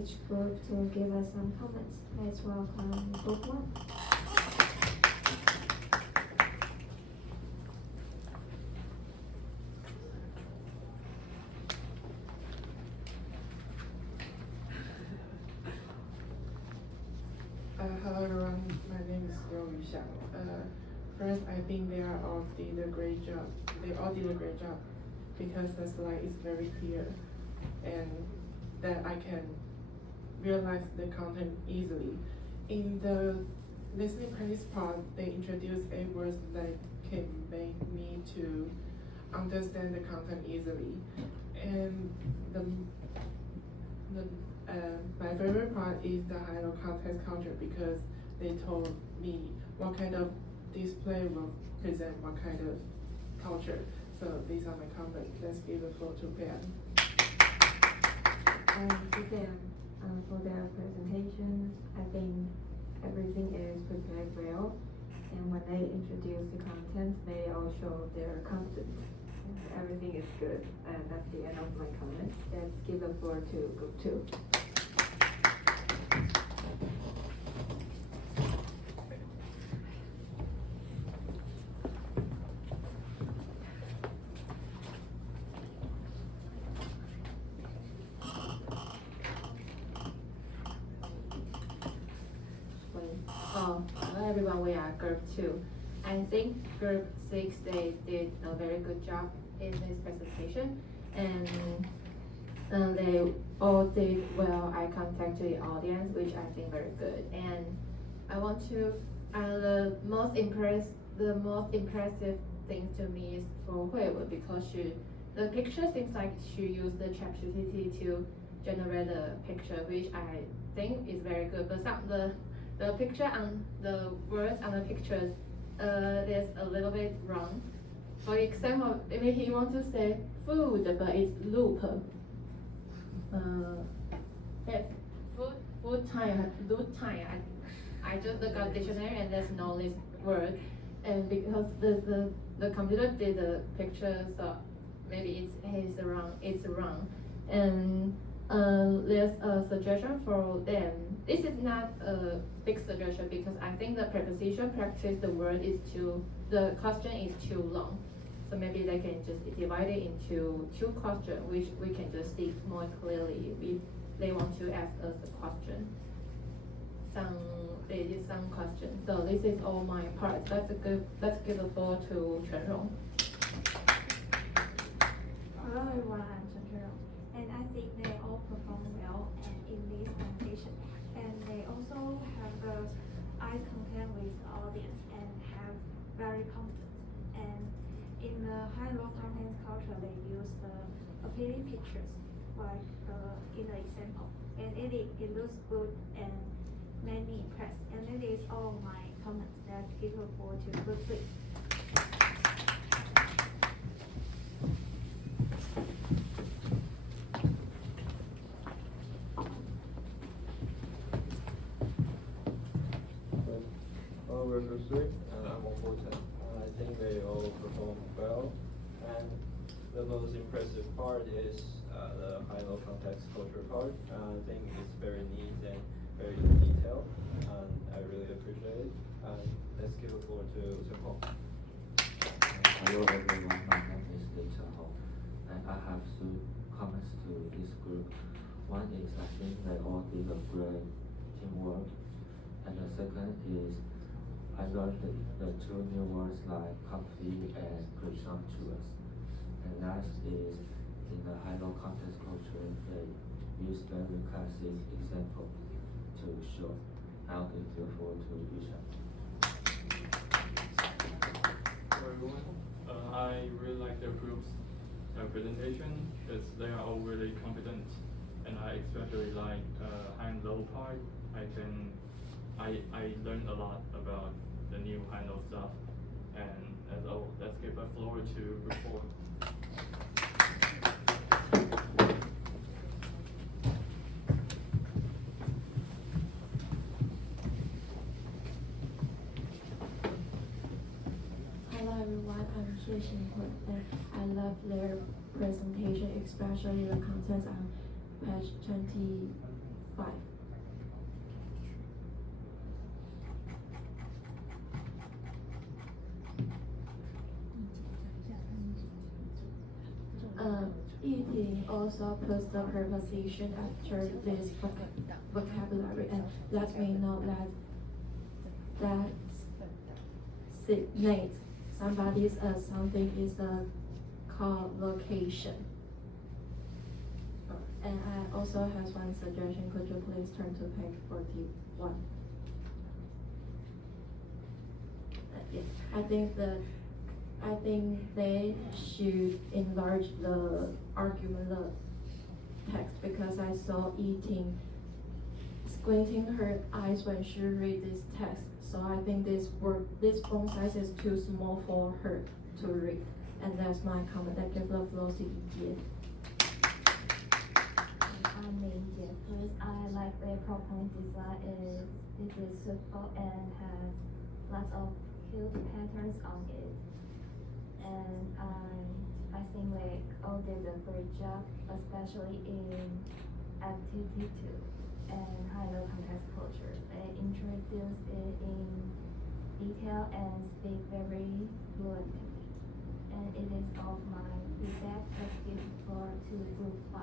each group to give us some comments. Let's welcome Group 1. Hello everyone, my name is Liang. First, I think they all did a great job. They all did a great job because the slide is very clear and that I can realize the content easily. In the listening practice part, they introduced a word that can make me to understand the content easily. And my favorite part is the high-low context culture because they told me what kind of display will present what kind of culture. So these are my comments. Let's give the floor to Ben. To them for their presentations. I think everything is prepared well, and when they introduce the content, they all show their confidence. Everything is good, and that's the end of my comments. Let's give the floor to Group 2. Hello everyone, we are Group 2. I think Group 6, they did a very good job in this presentation, and they all did well eye contact to the audience, which I think very good. And I want to, the most impressive thing to me is for Huiwen because the picture seems like she used the ChatGPT to generate the picture, which I think is very good. But the picture on the words on the pictures, there's a little bit wrong. For example, maybe he wants to say food, but it's loop. Yes, food time, loop time. I just look at dictionary and there's no this word, and because the computer did the picture, so maybe it's wrong. And there's a suggestion for them. This is not a big suggestion because I think the preposition practice, the question is too long. So maybe they can just divide it into 2 questions, which we can just see more clearly if they want to ask us a question. They did some questions. So this is all my part. Let's give the floor to Chuanrong. Hello everyone, I'm Chuanrong, and I think they all performed well in this presentation. And they also have the eye contact with the audience and have very confident. And in the high-low content culture, they use the appealing pictures, like in the example. And it looks good and made me impressed. And that is all my comments that people for to Group 3. We're Group 3, and I'm on 410. I think they all performed well, and the most impressive part is the high-low context culture part. I think it's very neat and very detailed, and I really appreciate it. And let's give a floor to Paul. Hello everyone, my name is Liang, and I have 2 comments to this group. One is I think they all did a great teamwork, and the second is I learned the 2 new words like comfy and presumptuous. And last is in the high-low context culture, they use very classic example to show. I'll give the floor to Yushan. Hello everyone, I really like their group's presentation because they are all really confident, and I especially like high and low part. I learned a lot about the new high-low stuff, and as all, let's give a floor to Group 4. Hello everyone, I'm Xie Xinhui, and I love their presentation, especially the contents on page 25 5. Eating also puts the preposition after this vocabulary and let me know that designates somebody's something is a collocation. And I also have one suggestion. Could you please turn to page 41? Yeah, I think they should enlarge the argument, the text, because I saw eating squinting her eyes when she read this text. So I think this font size is too small for her to read. And that's my comment. I give the floor to Yi. First, I like the PowerPoint design. It is simple and has lots of cute patterns on it. And I think they all did a great job, especially in activity 2 and high-low context culture. They introduced it in detail and speak very fluently. And it is all my feedback. Let's give the floor to group 5.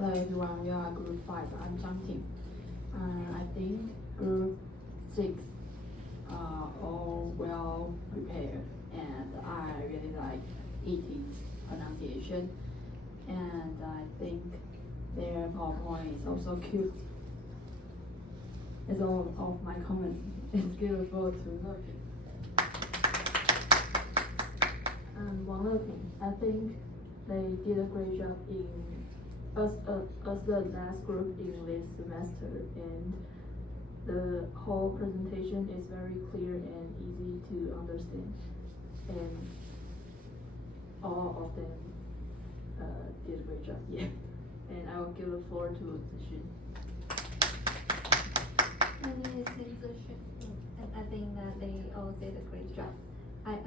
Hello everyone, we are group 5. I'm Zhang. I think group 6 are all well prepared, and I really like eating's pronunciation, and I think their PowerPoint is also cute. It's all of my comments. It's beautiful to look at. One other thing, I think they did a great job in as the last group in this semester, and the whole presentation is very clear and easy to understand, and all of them did a great job. Yeah, and I will give the floor to Zixun. My name is Zixun, and I think that they all did a great job. I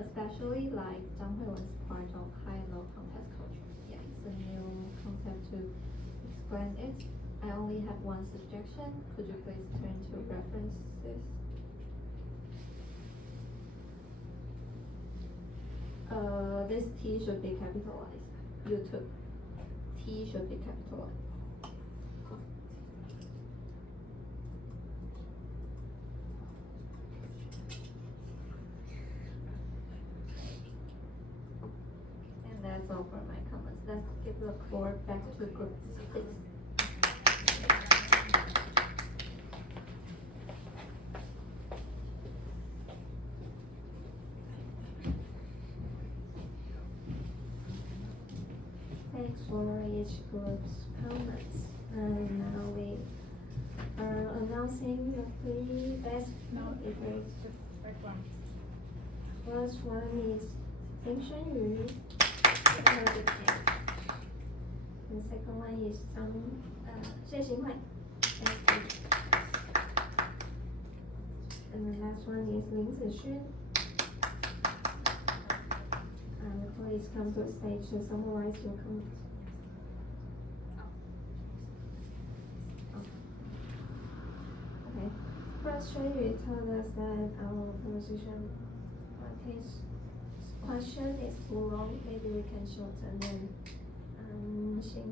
especially like Zhang Huiwen's part of high-low context culture. Yeah, it's a new concept to explain it. I only have one suggestion. Could you please turn to references? This T should be capitalized. YouTube. T should be capitalized. And that's all for my comments. Let's give the floor back to group 6. Thanks for each group's comments. And now we are announcing the 3 best papers. First one is Xing Yu. The second one is Xie Xinghui. And the last one is Ling Zixun. Please come to the stage to summarize your comments. Okay. First, Xue Yu told us that our pronunciation question is too long. Maybe we can shorten them. Xinghui said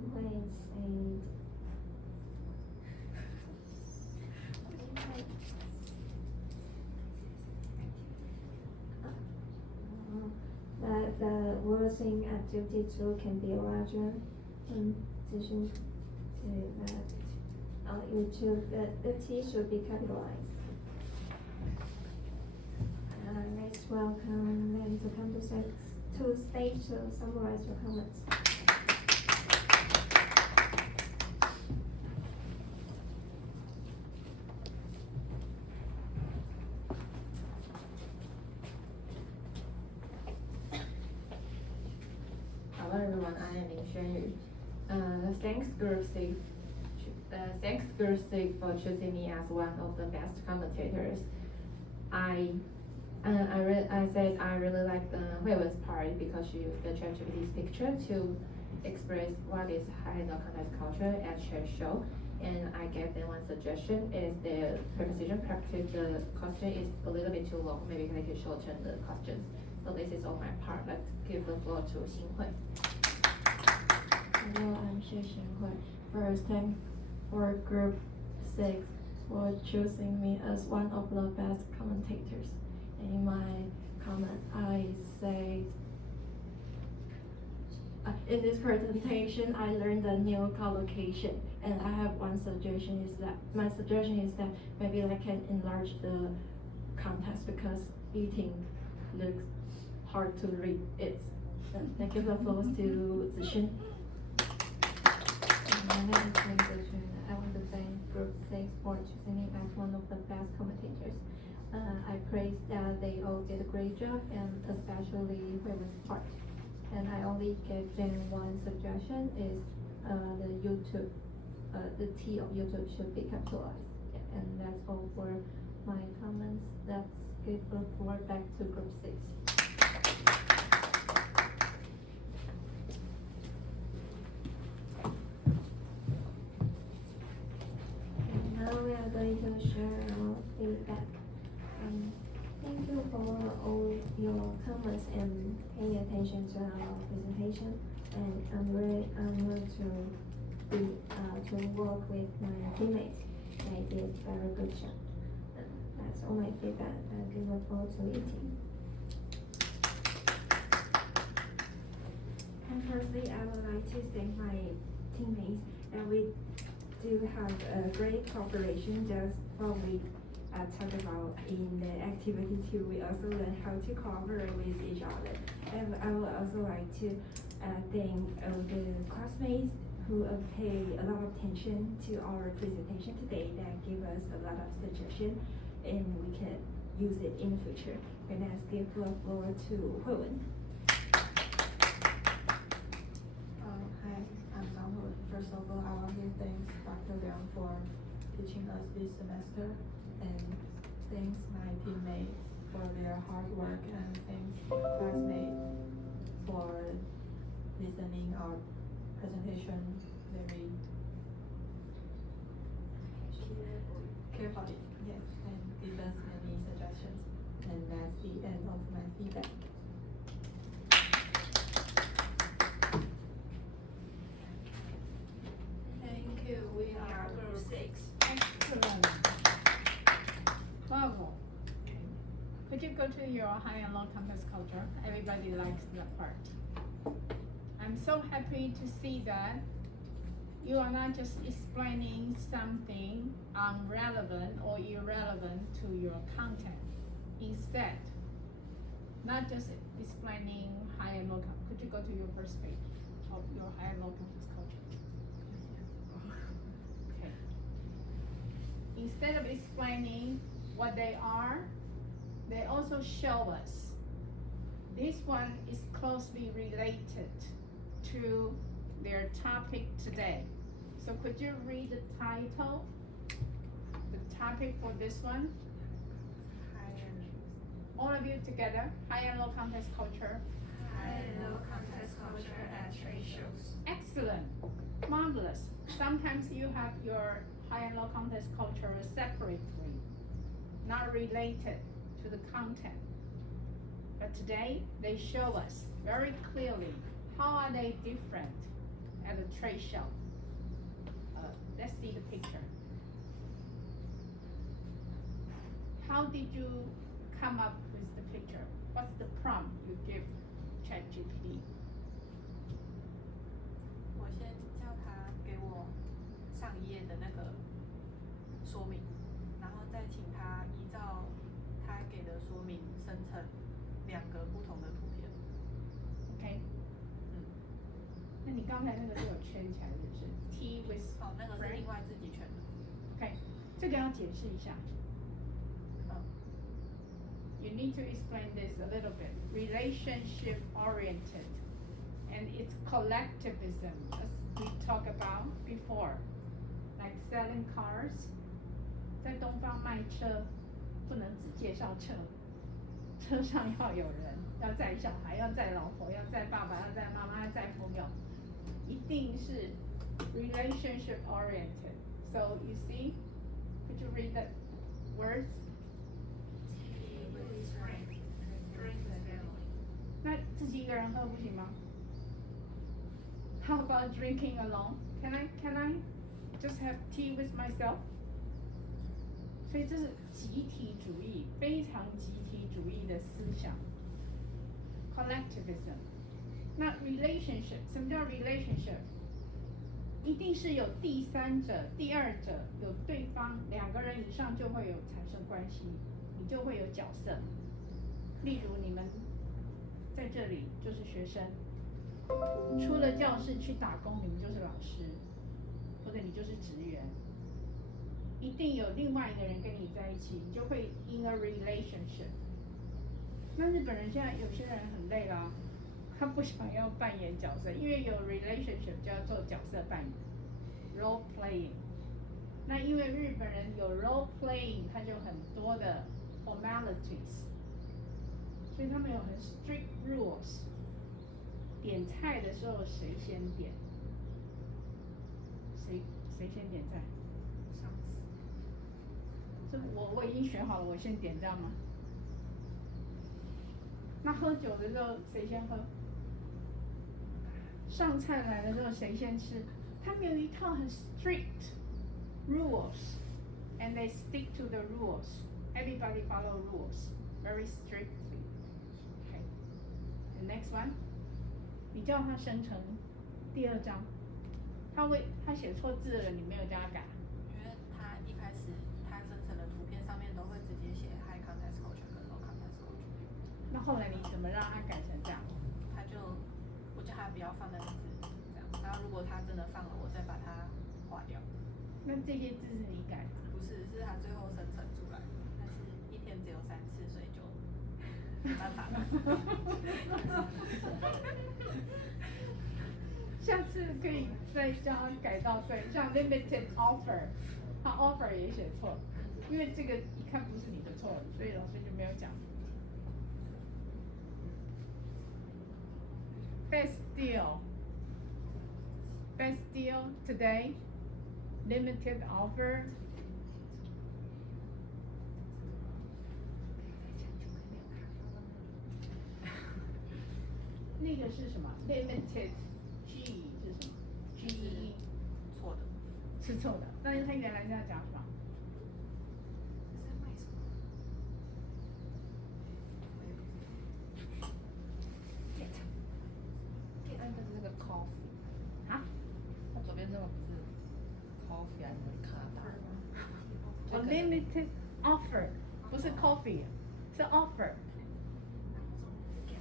that the words in activity 2 can be larger, and Zixun said that the T should be capitalized. Let's welcome them to come to stage to summarize your comments. 轩宇。Thanks Group 6. Thanks Group 6 for choosing me as one of the best commentators. I said I really like Hui Wen's part because she used the ChatGPT's picture to express what is high-level context culture at trade show. And I gave them one suggestion is the preposition practice, the question is a little bit too long, maybe they can shorten the questions. So this is all my part. Let's give the floor to Xinhui. Hello, I'm Xie Xinhui. First, thanks for Group 6 for choosing me as one of the best commentators. In my comment, I said, in this presentation, I learned a new collocation, and I have one suggestion is that, my suggestion is that maybe I can enlarge the context because eating looks hard to read it. And thank you for the floor to Zixin. My name is Liang. I want to thank Group 6 for choosing me as one of the best commentators. I praise that they all did a great job, and especially Hui Wen's part. And I only gave them one suggestion is the YouTube, the T of YouTube should be capitalized. Yeah, and that's all for my comments. Let's give the floor back to Group 6. Now we are going to share our feedback. Thank you for all your comments and paying attention to our presentation. And I'm really honored to work with my teammates. They did very good job. That's all my feedback. I'll give the floor to Yi. And firstly, I would like to thank my teammates that we do have a great cooperation. Just what we talk about in the activity too. We also learn how to cooperate with each other. And I would also like to thank the classmates who pay a lot of attention to our presentation today that give us a lot of suggestion and we can use it in the future. And let's give the floor to Hui Wen. Hi, I'm Zhang Hui. First of all, I want to thank Dr. Liang for teaching us this semester, and thanks my teammates for their hard work, and thanks classmates for listening our presentation very carefully. Yes, and give us many suggestions. And that's the end of my feedback. Thank you. We are Group 6. Excellent. Bravo. Could you go to your high and low campus culture? Everybody likes that part. I'm so happy to see that you are not just explaining something unrelevant or irrelevant to your content. Instead, not just explaining high and low campus. Could you go to your first page of your high and low campus culture? Okay. Instead of explaining what they are, they also show us. This one is closely related to their topic today. So could you read the title, the topic for this one? All of you together, high and low context culture. High and low context culture at trade shows. Excellent, marvelous. Sometimes you have your high and low context culture separately, not related to the content. But today, they show us very clearly how are they different at a trade show. Let's see the picture. How did you come up with the picture? What's the prompt you give ChatGPT? 我先叫他给我上一页的那个说明，然后再请他依照他给的说明生成两个不同的图片。OK。那你刚才那个是有圈起来的是 T with 哦，那个是另外自己圈的。OK， 这个要解释一下。You need to explain this a little bit. Relationship oriented and it's collectivism, as we talked about before, like selling cars. 在东方卖车，不能只介绍车，车上要有人，要载小孩，要载老婆，要载爸爸，要载妈妈，要载朋友，一定是 relationship oriented. So you see, could you read the words? 那自己一个人喝不行吗 ？How about drinking alone? Can I just have tea with myself? 所以这是集体主义，非常集体主义的思想 ，collectivism。那 relationship， 什么叫 relationship？ 一定是有第三者、第二者，有对方，两个人以上就会有产生关系，你就会有角色。例如你们在这里就是学生，出了教室去打工，你们就是老师，或者你就是职员。一定有另外一个人跟你在一起，你就会 in a relationship。那日本人现在有些人很累啦，他不想要扮演角色，因为有 relationship 就要做角色扮演 ，role playing。那因为日本人有 role playing， 他就很多的 formalities， 所以他们有很 strict rules。点菜的时候谁先点？谁先点菜？这我已经选好了，我先点，这样吗？那喝酒的时候谁先喝？上菜来的时候谁先吃？他们有一套很 strict rules, and they stick to the rules. Everybody follow rules very strictly. Okay. The next one. 你叫他生成第二章，他写错字了，你没有叫他改。因为他一开始他生成的图片上面都会直接写 high context culture 跟 low context culture。那后来你怎么让他改成这样？我叫他不要放那个字，这样。然后如果他真的放了，我再把它划掉。那这些字是你改的？不是，是他最后生成出来的，但是一天只有3次，所以就没办法了。下次可以再叫他改到对，像 limited offer， 他 offer 也写错，因为这个一看不是你的错，所以老师就没有讲。Best deal today, limited offer. 那个是什么 ？limited G 是什么 ？G 错的，是错的。但是他原来是要讲什么？那个是那个 coffee 啊？它左边这个不是 coffee 还是卡达吗？ limited offer 不是 coffee， 是 offer，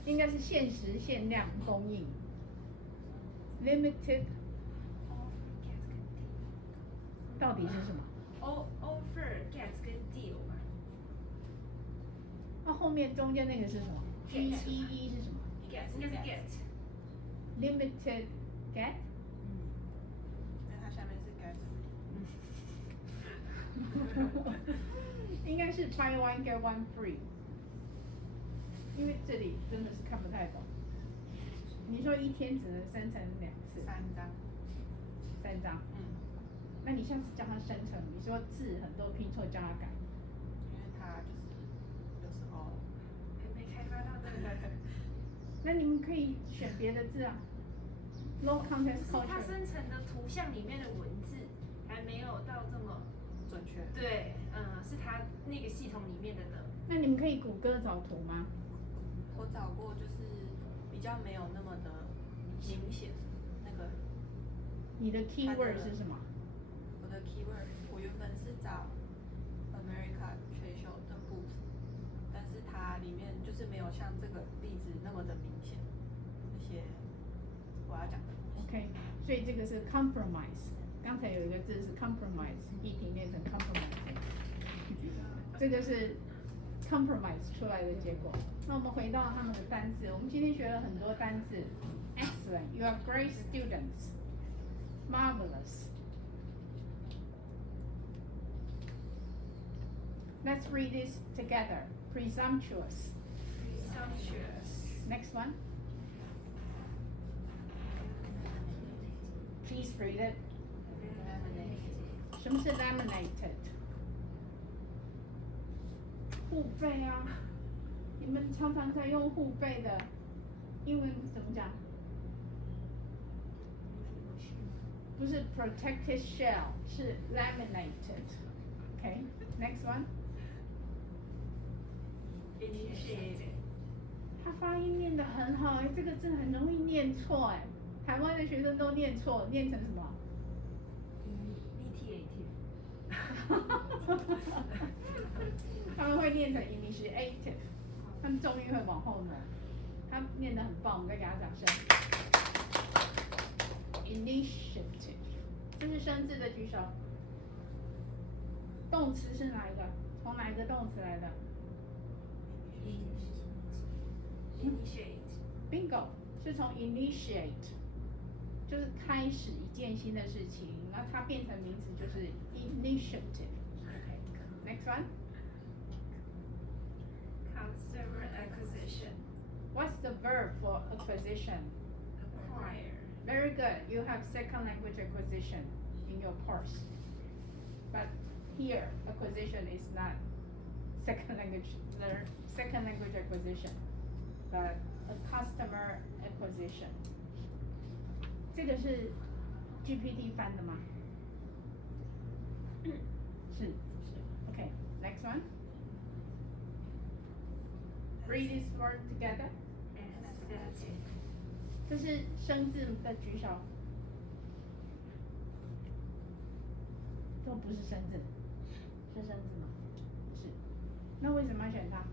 应该是限时限量供应。limited 到底是什么 ？offer get 跟 deal 嘛。那后面中间那个是什么 ？G E 是什么 ？get 应该是 get。limited get。因为它下面是 get。应该是 buy one get one free， 因为这里真的是看不太懂。你说一天只能生成2次？3张。3张。那你下次叫他生成，你说字很多拼错，叫他改。因为他就是有时候还没开发到这个。那你们可以选别的字啊。Low context culture。它生成的图像里面的文字还没有到这么准确。对，是它那个系统里面的呢。那你们可以谷歌找图吗？我找过，就是比较没有那么的明显。那个。你的 keyword 是什么？我的 keyword 我原本是找 America trade show 的 booth， 但是它里面就是没有像这个例子那么的明显那些我要讲的东西。OK， 所以这个是 compromise。刚才有一个字是 compromise， 议题变成 compromise， 这个是 compromise 出来的结果。那我们回到他们的单字，我们今天学了很多单字。Excellent, you are great students. Marvelous. Let's read this together. Presumptuous. Presumptuous. Next one. Please read it. 什么是 laminated？ 护背啊，你们常常在用护背的，英文怎么讲？不是 protected shell， 是 laminated。Okay, next one. Initiated. 他发音念得很好哎，这个字很容易念错哎，台湾的学生都念错，念成什么？他们会念成 initiative， 他们重音会往后挪。他念得很棒，我们再给他掌声。Initiative， 这是生字的举手。动词是哪一个？从哪一个动词来的 ？Bingo， 是从 initiate， 就是开始一件新的事情，然后它变成名词就是 initiative。Next one. Customer acquisition. What's the verb for acquisition? Acquire. Very good. You have second language acquisition in your course. But here, acquisition is not second language acquisition, but a customer acquisition. 这个是 GPT 翻的吗？是。Okay, next one. Read this word together. Aesthetic. 这是生字的举手。都不是生字，是生字吗？是。那为什么要选它？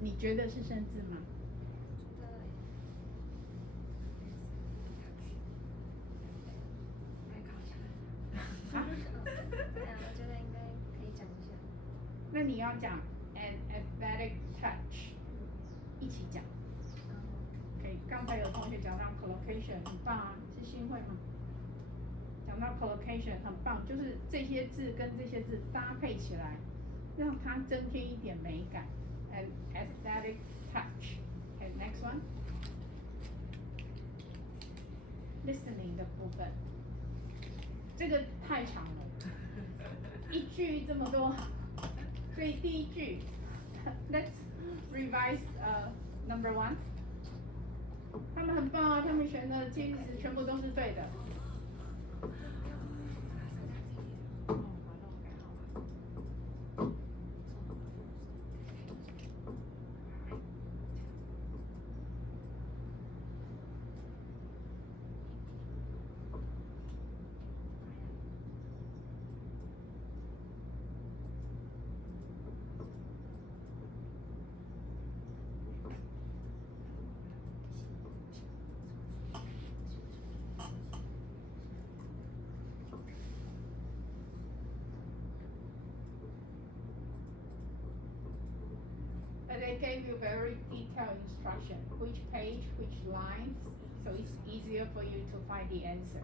你觉得是生字吗？我觉得应该可以讲一下。那你要讲 an aesthetic touch， 一起讲。OK， 刚才有同学讲到 collocation， 很棒啊，是新会吗？讲到 collocation 很棒，就是这些字跟这些字搭配起来，让它增添一点美感。An aesthetic touch. Okay, next one. Listening 的部分，这个太长了，一句这么多，所以第一句 ，Let's revise number one。他们很棒啊，他们选的介词全部都是对的。They gave you very detailed instruction, which page, which line, so it's easier for you to find the answer.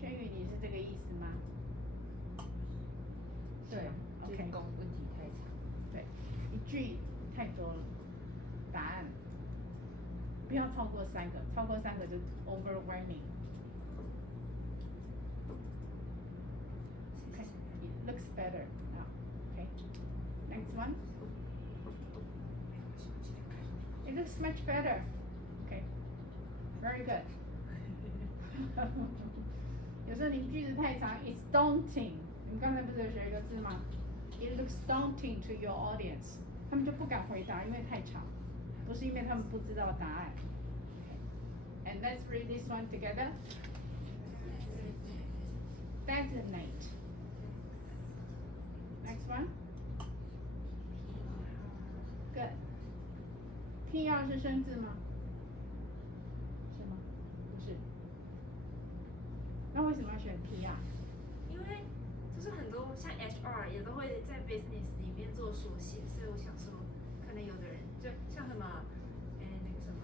轩宇，你是这个意思吗？对 ，OK。问题太长。对，一句太多了。答案不要超过3个，超过3个就 overwhelming。Okay, it looks better now. Okay, next one. It looks much better. Okay, very good. 有时候你句子太长 ，it's daunting。你刚才不是有学一个字吗 ？It looks daunting to your audience. 他们就不敢回答，因为太长，不是因为他们不知道答案。And let's read this one together. Designate. Next one. Good. PR 是生字吗？是吗？不是。那为什么要选 PR？因为就是很多像 HR 也都会在 business 里面做缩写，所以我想说，可能有的人就像什么，那个什么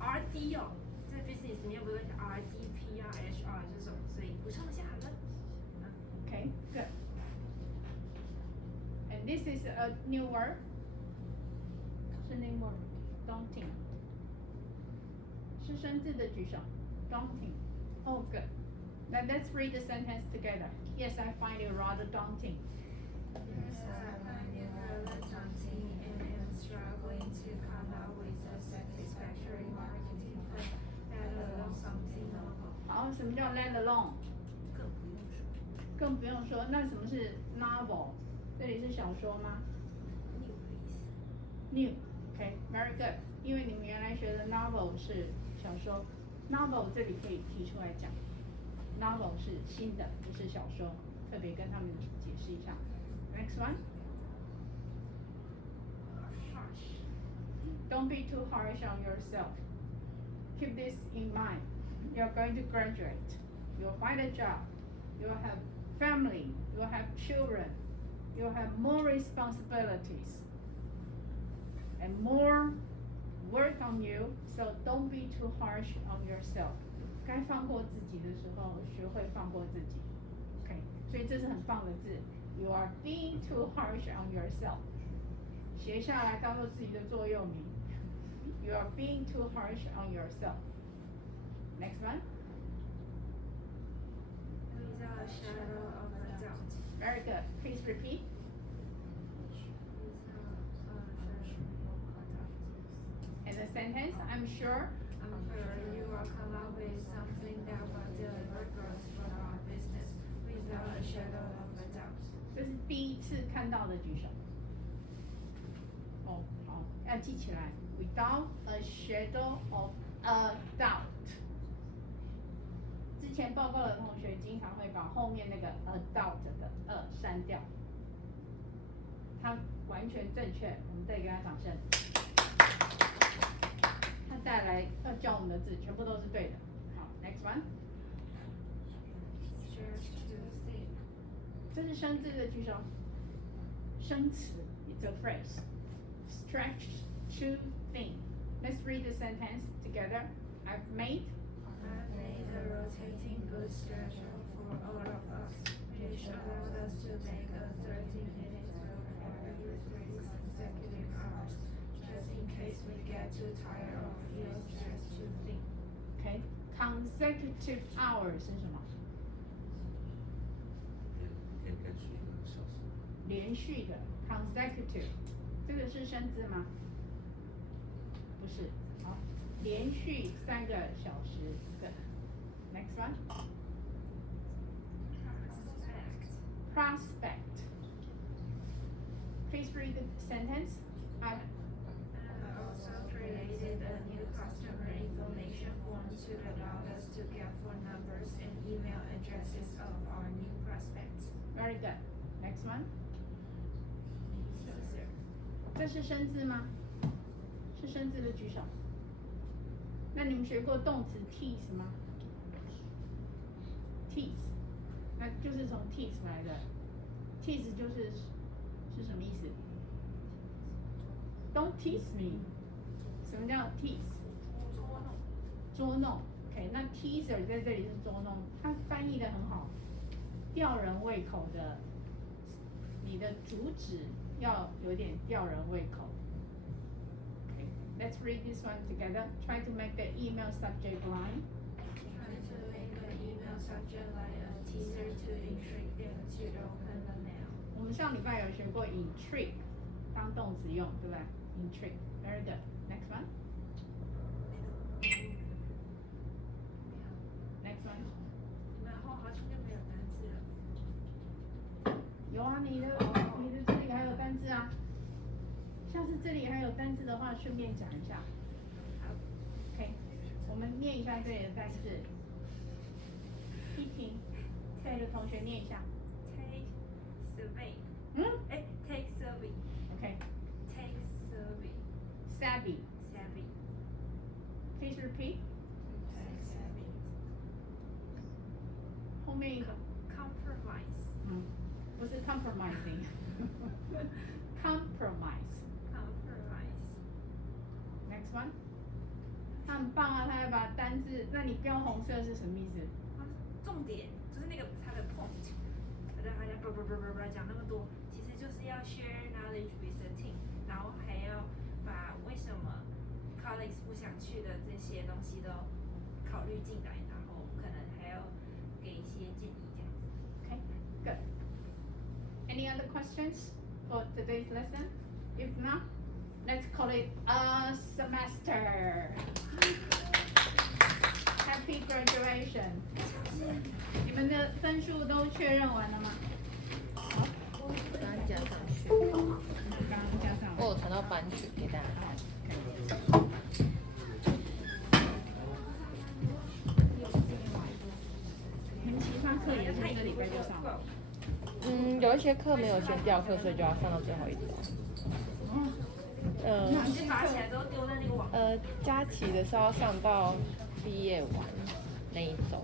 RD 哦，在 business 里面不是讲 RD、PR、HR 这种，所以补充一下好了。Okay, good. And this is a new word. 是 new word. Daunting. 是生字的举手。Daunting. Oh, good. Now let's read the sentence together. Yes, I find it rather daunting. Yes, I find it rather daunting and am struggling to come up with a satisfactory marketing plan that allows something novel. 好，什么叫 let alone？ 更不用说。那什么是 novel？ 这里是小说吗 ？New. Okay, very good. 因为你们原来学的 novel 是小说 ，novel 这里可以提出来讲。novel 是新的，不是小说，特别跟他们解释一下。Next one. Harsh. Don't be too harsh on yourself. Keep this in mind. You're going to graduate. You'll find a job. You'll have family. You'll have children. You'll have more responsibilities and more work on you. So don't be too harsh on yourself. 该放过自己的时候，学会放过自己。OK， 所以这是很棒的字。You are being too harsh on yourself. 写下来当做自己的座右铭。You are being too harsh on yourself. Next one. Without a shadow of a doubt. Very good. Please repeat. And the sentence, I'm sure. I'm sure you will come up with something that will deliver growth for our business without a shadow of a doubt. 这是第一次看到的举手。哦，好，要记起来。Without a shadow of a doubt。之前报告的同学经常会把后面那个 a doubt 的删掉。他完全正确，我们再给他掌声。他带来要教我们的字，全部都是对的。好 ，next one。这是生字的举手。生词 ，it's a phrase. Stretch to think. Let's read the sentence together. I've made a rotating good schedule for all of us, which allows us to make a 30-minute break every 3 consecutive hours, just in case we get too tired or feel stressed to think. Okay, consecutive hours 是什么？连续的 consecutive， 这个是生字吗？不是，好，连续3个小时的。Next one. Prospect. Please read the sentence. I also created a new customer information form to allow us to get phone numbers and email addresses of our new prospects. Very good. Next one. 这是生字吗？是生字的举手。那你们学过动词 tease 吗？ tease， 那就是从 tease 来的。tease 是什么意思 ？Don't tease me。什么叫 tease？ 捉弄。OK， 那 teaser 在这里是捉弄，它翻译的很好，吊人胃口的。你的主旨要有点吊人胃口。Okay, let's read this one together. Try to make the email subject line. Try to make the email subject line a teaser to intrigue them to open the mail. 我们上礼拜有学过 intrigue 当动词用，对不对 ？Intrigue, very good. Next one. Next one. 你们好像就没有单字了。有啊，你的这里还有单字啊。是这里还有单字的话，顺便讲一下。好。OK， 我们念一下这里的单字。一婷，带着同学念一下。Take survey。take survey。OK。Take survey。Savvy。Savvy。Please repeat. Take survey。后面一个。Compromise。不是 compromising。Compromise。Compromise。 Next one。他很棒啊，他还把单字，那你标红色是什么意思？重点就是那个它的 point， 他在讲那么多，其实就是要 share knowledge with the team， 然后还要把为什么 colleagues 不想去的这些东西都考虑进来，然后可能还要给一些建议这样子。Okay, good. Any other questions for today's lesson? If not, let's call it a semester. Happy graduation. 你们的分数都确认完了吗？好，刚刚加上去。刚刚加上。我有传到班群给大家看。你们其他课也是这个礼拜就上了。有一些课没有先调课，所以就要上到最后一周。先拔起来之后丢在那个网。假期的是要上到毕业完那一周。